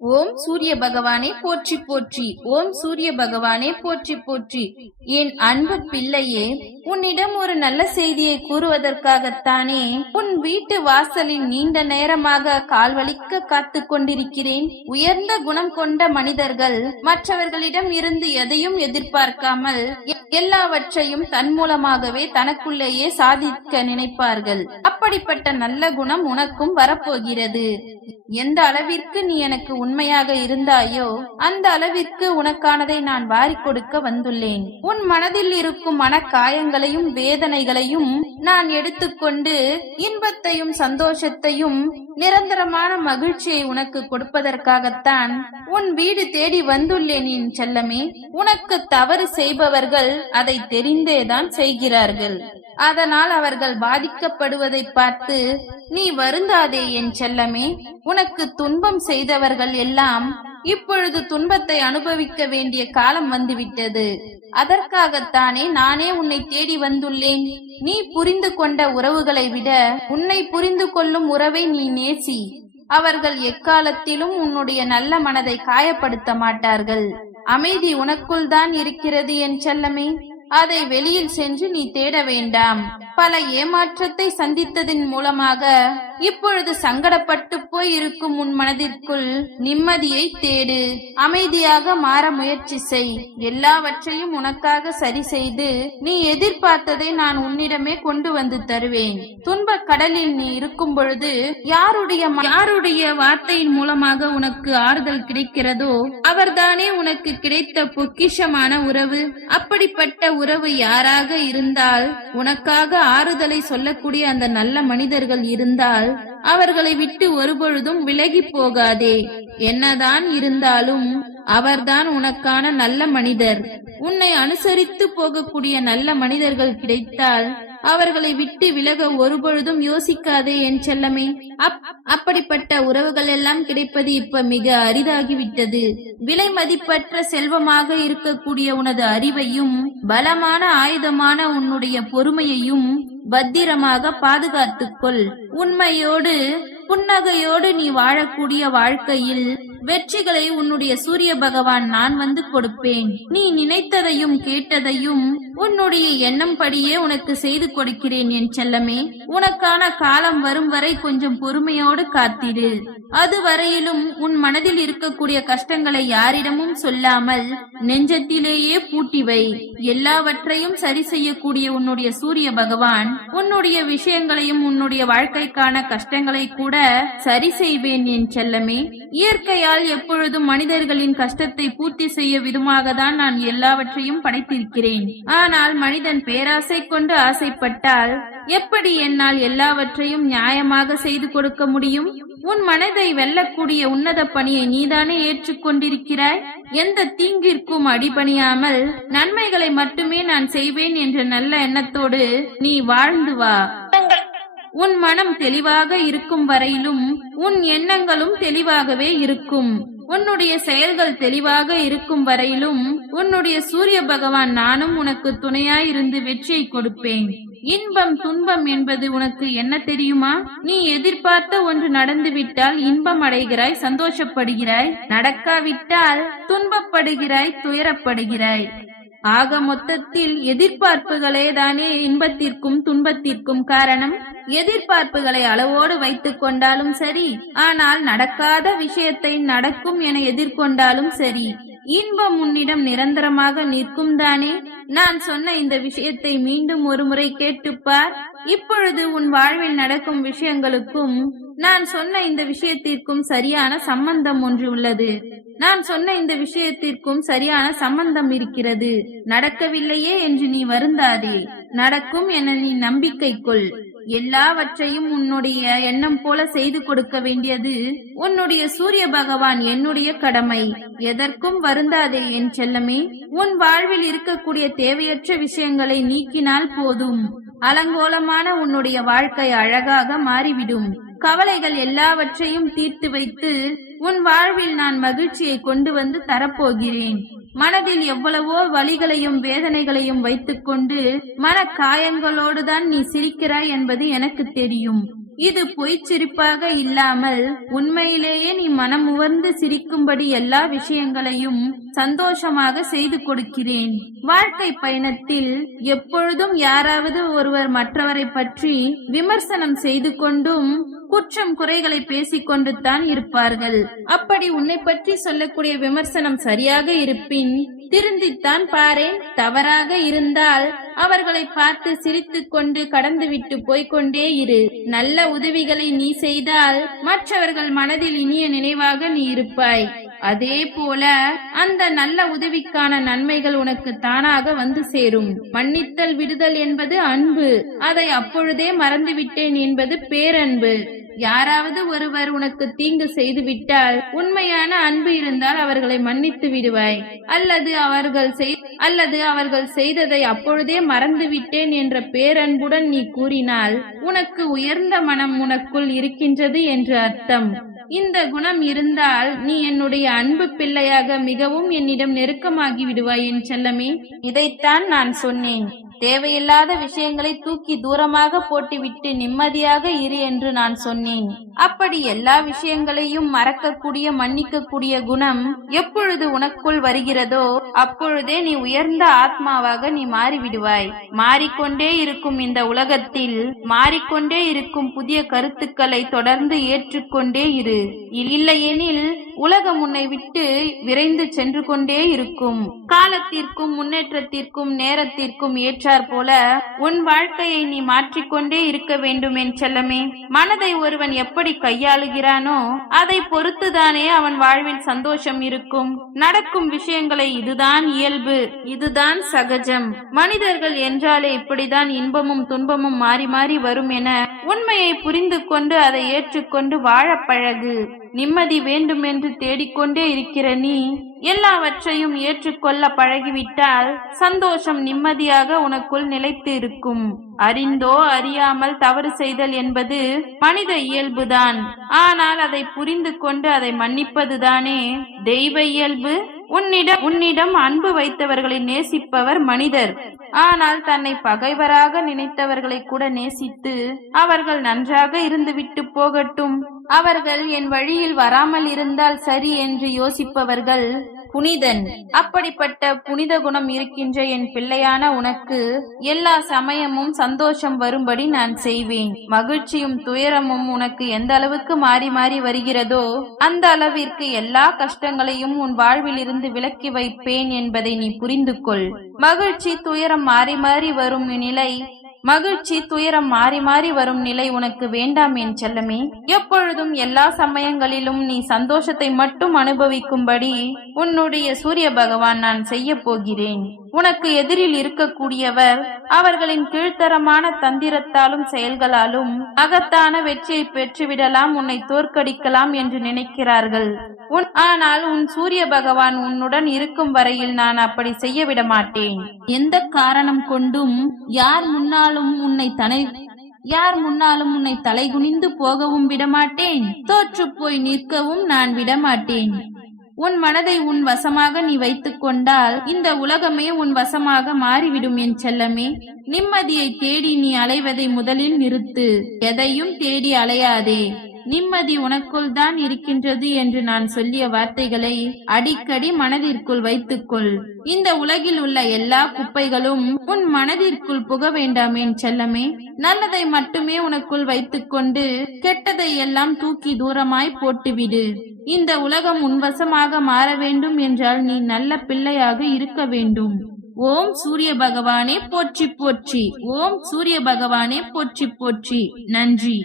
ஓம் சூரிய பகவானே போற்றி போற்றி. ஓம் சூரிய பகவானே போற்றி போற்றி. என் அன்பு பிள்ளையே உன்னிடம் ஒரு நல்ல செய்தியை கூறுவதற்காகத்தானே உன் வீட்டு வாசலில் நீண்ட நேரமாக கால்வலிக்க காத்து கொண்டிருக்கிறேன். உயர்ந்த குணம் கொண்ட மனிதர்கள் மற்றவர்களிடம் இருந்து எதையும் எதிர்பார்க்காமல் எல்லாவற்றையும் தன் மூலமாகவே தனக்குள்ளேயே சாதிக்க நினைப்பார்கள். அப்படிப்பட்ட நல்ல குணம் உனக்கும் வரப்போகிறது. எந்த அளவிற்கு நீ எனக்கு உண்மையாக இருந்தாயோ அந்த அளவிற்கு உனக்கானதை நான் வாரி கொடுக்க வந்துள்ளேன். உன் மனதில் இருக்கும் மனக்காயங்களையும் வேதனைகளையும் நான் எடுத்துக்கொண்டு இன்பத்தையும் சந்தோஷத்தையும் நிரந்தரமான மகிழ்ச்சியை உனக்கு கொடுப்பதற்காகத்தான் உன் வீடு தேடி வந்துள்ளேன் என் செல்லமே. உனக்கு தவறு செய்பவர்கள் அதை தெரிந்தேதான் செய்கிறார்கள். அதனால் அவர்கள் பாதிக்கப்படுவதை பார்த்து நீ வருந்தாதே என் செல்லமே உனக்கு துன்பம் செய்தவர்கள் எல்லாம் இப்பொழுது துன்பத்தை அனுபவிக்க வேண்டிய காலம் வந்துவிட்டது. அதற்காகத்தானே நானே உன்னை தேடி வந்துள்ளேன். நீ புரிந்து கொண்ட உறவுகளை விட உன்னை புரிந்து கொள்ளும் உறவை நீ நேசி. அவர்கள் எக்காலத்திலும் உன்னுடைய நல்ல மனதை காயப்படுத்த மாட்டார்கள். அமைதி உனக்குள் தான் இருக்கிறது என் செல்லமே. அதை வெளியில் சென்று நீ தேட வேண்டாம். பல ஏமாற்றத்தை சந்தித்ததின் மூலமாக இப்பொழுது சங்கடப்பட்டு போய் இருக்கும் உன் மனதிற்குள் நிம்மதியை தேடு. அமைதியாக மாற முயற்சி செய். எல்லாவற்றையும் உனக்காக சரி செய்து நீ எதிர்பார்த்ததை நான் உன்னிடமே கொண்டு வந்து தருவேன். துன்ப கடலில் நீ இருக்கும் பொழுது யாருடைய யாருடைய வார்த்தையின் மூலமாக உனக்கு ஆறுதல் கிடைக்கிறதோ அவர்தானே உனக்கு கிடைத்த பொக்கிஷமான உறவு. அப்படிப்பட்ட உறவு யாராக இருந்தால் உனக்காக ஆறுதலை சொல்லக்கூடிய அந்த நல்ல மனிதர்கள் இருந்தால் அவர்களை விட்டு ஒருபொழுதும் விலகி போகாதே. என்னதான் இருந்தாலும் அவர்தான் உனக்கான நல்ல மனிதர். உன்னை அனுசரித்து போகக்கூடிய நல்ல மனிதர்கள் கிடைத்தால் அவர்களை விட்டு விலக ஒருபொழுதும் யோசிக்காதே என் செல்லமே. அப்- அப்படிப்பட்ட உறவுகள் எல்லாம் கிடைப்பது இப்ப மிக அரிதாகிவிட்டது. விலை மதிப்பற்ற செல்வமாக இருக்கக்கூடிய உனது அறிவையும் பலமான ஆயுதமான உன்னுடைய பொறுமையையும் பத்திரமாக பாதுகாத்துக்கொள். உண்மையோடு புன்னகையோடு நீ வாழக்கூடிய வாழ்க்கையில் வெற்றிகளை உன்னுடைய சூரிய பகவான் நான் வந்து கொடுப்பேன். நீ நினைத்ததையும் கேட்டதையும் உன்னுடைய எண்ணம் படியே உனக்கு செய்து கொடுக்கிறேன் என் செல்லமே. உனக்கான காலம் வரும் வரை கொஞ்சம் பொறுமையோடு காத்திரு. அதுவரையிலும் உன் மனதில் இருக்கக்கூடிய கஷ்டங்களை யாரிடமும் சொல்லாமல் நெஞ்சத்திலேயே பூட்டி வை. எல்லாவற்றையும் சரி செய்யக்கூடிய உன்னுடைய சூரிய பகவான் உன்னுடைய விஷயங்களையும் உன்னுடைய வாழ்க்கைக்கான கஷ்டங்களை கூட சரி செய்வேன் என் செல்லமே. இயற்கையால் எப்பொழுதும் மனிதர்களின் கஷ்டத்தை பூர்த்தி செய்ய விதமாக தான் நான் எல்லாவற்றையும் படைத்திருக்கிறேன். ஆனால் மனிதன் பேராசை கொண்டு ஆசைப்பட்டால் எப்படி என்னால் எல்லாவற்றையும் நியாயமாக செய்து கொடுக்க முடியும்? உன் மனதை வெல்லக்கூடிய உன்னத பணியை நீதானே ஏற்றுக்கொண்டிருக்கிறாய் எந்த தீங்கிற்கும் அடிபணியாமல் நன்மைகளை மட்டுமே நான் செய்வேன் என்ற நல்ல எண்ணத்தோடு நீ வாழ்ந்து வா. உன் மனம் தெளிவாக இருக்கும் வரையிலும் உன் எண்ணங்களும் தெளிவாகவே இருக்கும். உன்னுடைய செயல்கள் தெளிவாக இருக்கும் வரையிலும் உன்னுடைய சூரிய பகவான் நானும் உனக்கு துணையாயிருந்து வெற்றியை கொடுப்பேன். இன்பம் துன்பம் என்பது உனக்கு என்ன தெரியுமா? நீ எதிர்பார்த்த ஒன்று நடந்துவிட்டால் இன்பம் அடைகிறாய் சந்தோஷப்படுகிறாய் நடக்காவிட்டால் துன்பப்படுகிறாய் துயரப்படுகிறாய். ஆக மொத்தத்தில் எதிர்பார்ப்புகளே தானே இன்பத்திற்கும் துன்பத்திற்கும் காரணம். எதிர்பார்ப்புகளை அளவோடு வைத்துக் கொண்டாலும் சரி ஆனால் நடக்காத விஷயத்தை நடக்கும் என எதிர்கொண்டாலும் சரி இன்பம் உன்னிடம் நிரந்தரமாக நிற்கும் தானே. நான் சொன்ன இந்த விஷயத்தை மீண்டும் ஒரு முறை கேட்டுப்பார். இப்பொழுது உன் வாழ்வில் நடக்கும் விஷயங்களுக்கும் நான் சொன்ன இந்த விஷயத்திற்கும் சரியான சம்பந்தம் ஒன்று உள்ளது. நான் சொன்ன இந்த விஷயத்திற்கும் சரியான சம்பந்தம் இருக்கிறது. நடக்கவில்லையே என்று நீ வருந்தாதே. நடக்கும் என நீ நம்பிக்கை கொள். எல்லாவற்றையும் உன்னுடைய எண்ணம் போல செய்து கொடுக்க வேண்டியது உன்னுடைய சூரிய பகவான் என்னுடைய கடமை. எதற்கும் வருந்தாதே என் செல்லமே. உன் வாழ்வில் இருக்கக்கூடிய தேவையற்ற விஷயங்களை நீக்கினால் போதும். அலங்கோலமான உன்னுடைய வாழ்க்கை அழகாக மாறிவிடும். கவலைகள் எல்லாவற்றையும் தீர்த்து வைத்து உன் வாழ்வில் நான் மகிழ்ச்சியை கொண்டு வந்து தரப்போகிறேன். மனதில் எவ்வளவோ வலிகளையும் வேதனைகளையும் வைத்துக்கொண்டு மன காயங்களோடுதான் நீ சிரிக்கிறாய் என்பது எனக்கு தெரியும். இது பொய்ச்சிரிப்பாக இல்லாமல் உண்மையிலேயே நீ மனம் உவர்ந்து சிரிக்கும்படி எல்லா விஷயங்களையும் சந்தோஷமாக செய்து கொடுக்கிறேன். வாழ்க்கை பயணத்தில் எப்பொழுதும் யாராவது ஒருவர் மற்றவரை பற்றி விமர்சனம் செய்து கொண்டும் குற்றம் குறைகளை பேசிக்கொண்டு தான் இருப்பார்கள். அப்படி உன்னை பற்றி சொல்லக்கூடிய விமர்சனம் சரியாக இருப்பின் திருந்தித்தான் பாரேன். தவறாக இருந்தால் அவர்களை பார்த்து சிரித்து கொண்டு கடந்துவிட்டு போய்கொண்டே இரு. நல்ல உதவிகளை நீ செய்தால் மற்றவர்கள் மனதில் இனிய நினைவாக நீ இருப்பாய். அதே போல அந்த நல்ல உதவிக்கான நன்மைகள் உனக்கு தானாக வந்து சேரும். மன்னித்தல் விடுதல் என்பது அன்பு. அதை அப்பொழுதே மறந்துவிட்டேன் என்பது பேரன்பு. யாராவது ஒருவர் உனக்கு தீங்கு செய்துவிட்டால் உண்மையான அன்பு இருந்தால் அவர்களை மன்னித்து விடுவாய். அல்லது அவர்கள் அல்லது அவர்கள் செய்ததை அப்பொழுதே மறந்துவிட்டேன் என்ற பேரன்புடன் நீ கூறினால் உனக்கு உயர்ந்த மனம் உனக்குள் இருக்கின்றது என்று அர்த்தம். இந்த குணம் இருந்தால் நீ என்னுடைய அன்பு பிள்ளையாக மிகவும் என்னிடம் நெருக்கமாகி விடுவாய் என் செல்லமே. இதைத்தான் நான் சொன்னேன். தேவையில்லாத விஷயங்களை தூக்கி தூரமாக போட்டுவிட்டு நிம்மதியாக இரு என்று நான் சொன்னேன். அப்படி எல்லா விஷயங்களையும் மறக்கக்கூடிய மன்னிக்கக்கூடிய குணம் எப்பொழுது உனக்குள் வருகிறதோ அப்பொழுதே நீ உயர்ந்த ஆத்மாவாக நீ மாறிவிடுவாய். மாறிக்கொண்டே இருக்கும் இந்த உலகத்தில் மாறிக்கொண்டே இருக்கும் புதிய கருத்துக்களை தொடர்ந்து ஏற்றுக்கொண்டே இரு. இல்லையெனில் உலகம் உன்னை விட்டு விரைந்து சென்று கொண்டே இருக்கும். காலத்திற்கும் முன்னேற்றத்திற்கும் நேரத்திற்கும் ஏற்றாற் போல உன் வாழ்க்கையை நீ மாற்றிக்கொண்டே இருக்க வேண்டும் என் செல்லமே. மனதை ஒருவன் எப்படி கையாளுகிறானோ அதை பொறுத்துதானே அவன் வாழ்வில் சந்தோஷம் இருக்கும். நடக்கும் விஷயங்களை இதுதான் இயல்பு இதுதான் சகஜம். மனிதர்கள் என்றாலே இப்படிதான் இன்பமும் துன்பமும் மாறி மாறி வரும் என உண்மையை புரிந்து கொண்டு அதை ஏற்றுக்கொண்டு வாழப்பழகு நிம்மதி வேண்டும் என்று தேடிக்கொண்டே இருக்கிற நீ எல்லாவற்றையும் ஏற்றுக்கொள்ள பழகிவிட்டால் சந்தோஷம் நிம்மதியாக உனக்குள் நிலைத்து இருக்கும். அறிந்தோ அறியாமல் தவறு செய்தல் என்பது மனித இயல்புதான். ஆனால் அதை புரிந்து கொண்டு அதை மன்னிப்பதுதானே தெய்வ இயல்பு? உன்னிடம் உன்னிடம் அன்பு வைத்தவர்களை நேசிப்பவர் மனிதர். ஆனால் தன்னை பகைவராக நினைத்தவர்களை கூட நேசித்து அவர்கள் நன்றாக இருந்துவிட்டு போகட்டும். அவர்கள் என் வழியில் வராமல் இருந்தால் சரி என்று யோசிப்பவர்கள் புனிதன். அப்படிப்பட்ட புனித குணம் இருக்கின்ற என் பிள்ளையான உனக்கு எல்லா சமயமும் சந்தோஷம் வரும்படி நான் செய்வேன். மகிழ்ச்சியும் துயரமும் உனக்கு எந்த அளவுக்கு மாறி மாறி வருகிறதோ அந்த அளவிற்கு எல்லா கஷ்டங்களையும் உன் வாழ்வில் இருந்து விலக்கி வைப்பேன் என்பதை நீ புரிந்து கொள் மகிழ்ச்சி துயரம் மாறி மாறி வரும் நிலை மகிழ்ச்சி துயரம் மாறி மாறி வரும் நிலை உனக்கு வேண்டாம் என் செல்லமே. எப்பொழுதும் எல்லா சமயங்களிலும் நீ சந்தோஷத்தை மட்டும் அனுபவிக்கும்படி உன்னுடைய சூரிய பகவான் நான் செய்ய போகிறேன். உனக்கு எதிரில் இருக்கக்கூடியவர் அவர்களின் கீழ்த்தரமான தந்திரத்தாலும் செயல்களாலும் அகத்தான வெற்றியை பெற்றுவிடலாம் உன்னை தோற்கடிக்கலாம் என்று நினைக்கிறார்கள். உன் ஆனால் உன் சூரிய பகவான் உன்னுடன் இருக்கும் வரையில் நான் அப்படி செய்ய விட மாட்டேன். எந்த காரணம் கொண்டும் யார் முன்னாலும் உன்னை தனை யார் முன்னாலும் உன்னை தலைகுனிந்து போகவும் விடமாட்டேன். தோற்று போய் நிற்கவும் நான் விடமாட்டேன். உன் மனதை உன் வசமாக நீ வைத்துக் கொண்டால் இந்த உலகமே உன் வசமாக மாறிவிடும் என் செல்லமே. நிம்மதியை தேடி நீ அலைவதை முதலில் நிறுத்து. எதையும் தேடி அலையாதே. நிம்மதி உனக்குள் தான் இருக்கின்றது என்று நான் சொல்லிய வார்த்தைகளை அடிக்கடி மனதிற்குள் வைத்துக்கொள். இந்த உலகில் உள்ள எல்லா குப்பைகளும் உன் மனதிற்குள் புக வேண்டாம் என் செல்லமே. நல்லதை மட்டுமே உனக்குள் வைத்துக்கொண்டு கெட்டதை எல்லாம் தூக்கி தூரமாய் போட்டுவிடு. இந்த உலகம் உன்வசமாக மாற வேண்டும் என்றால் நீ நல்ல பிள்ளையாக இருக்க வேண்டும். ஓம் சூரிய பகவானே போற்றி போற்றி. ஓம் சூரிய பகவானே போற்றி போற்றி. நன்றி.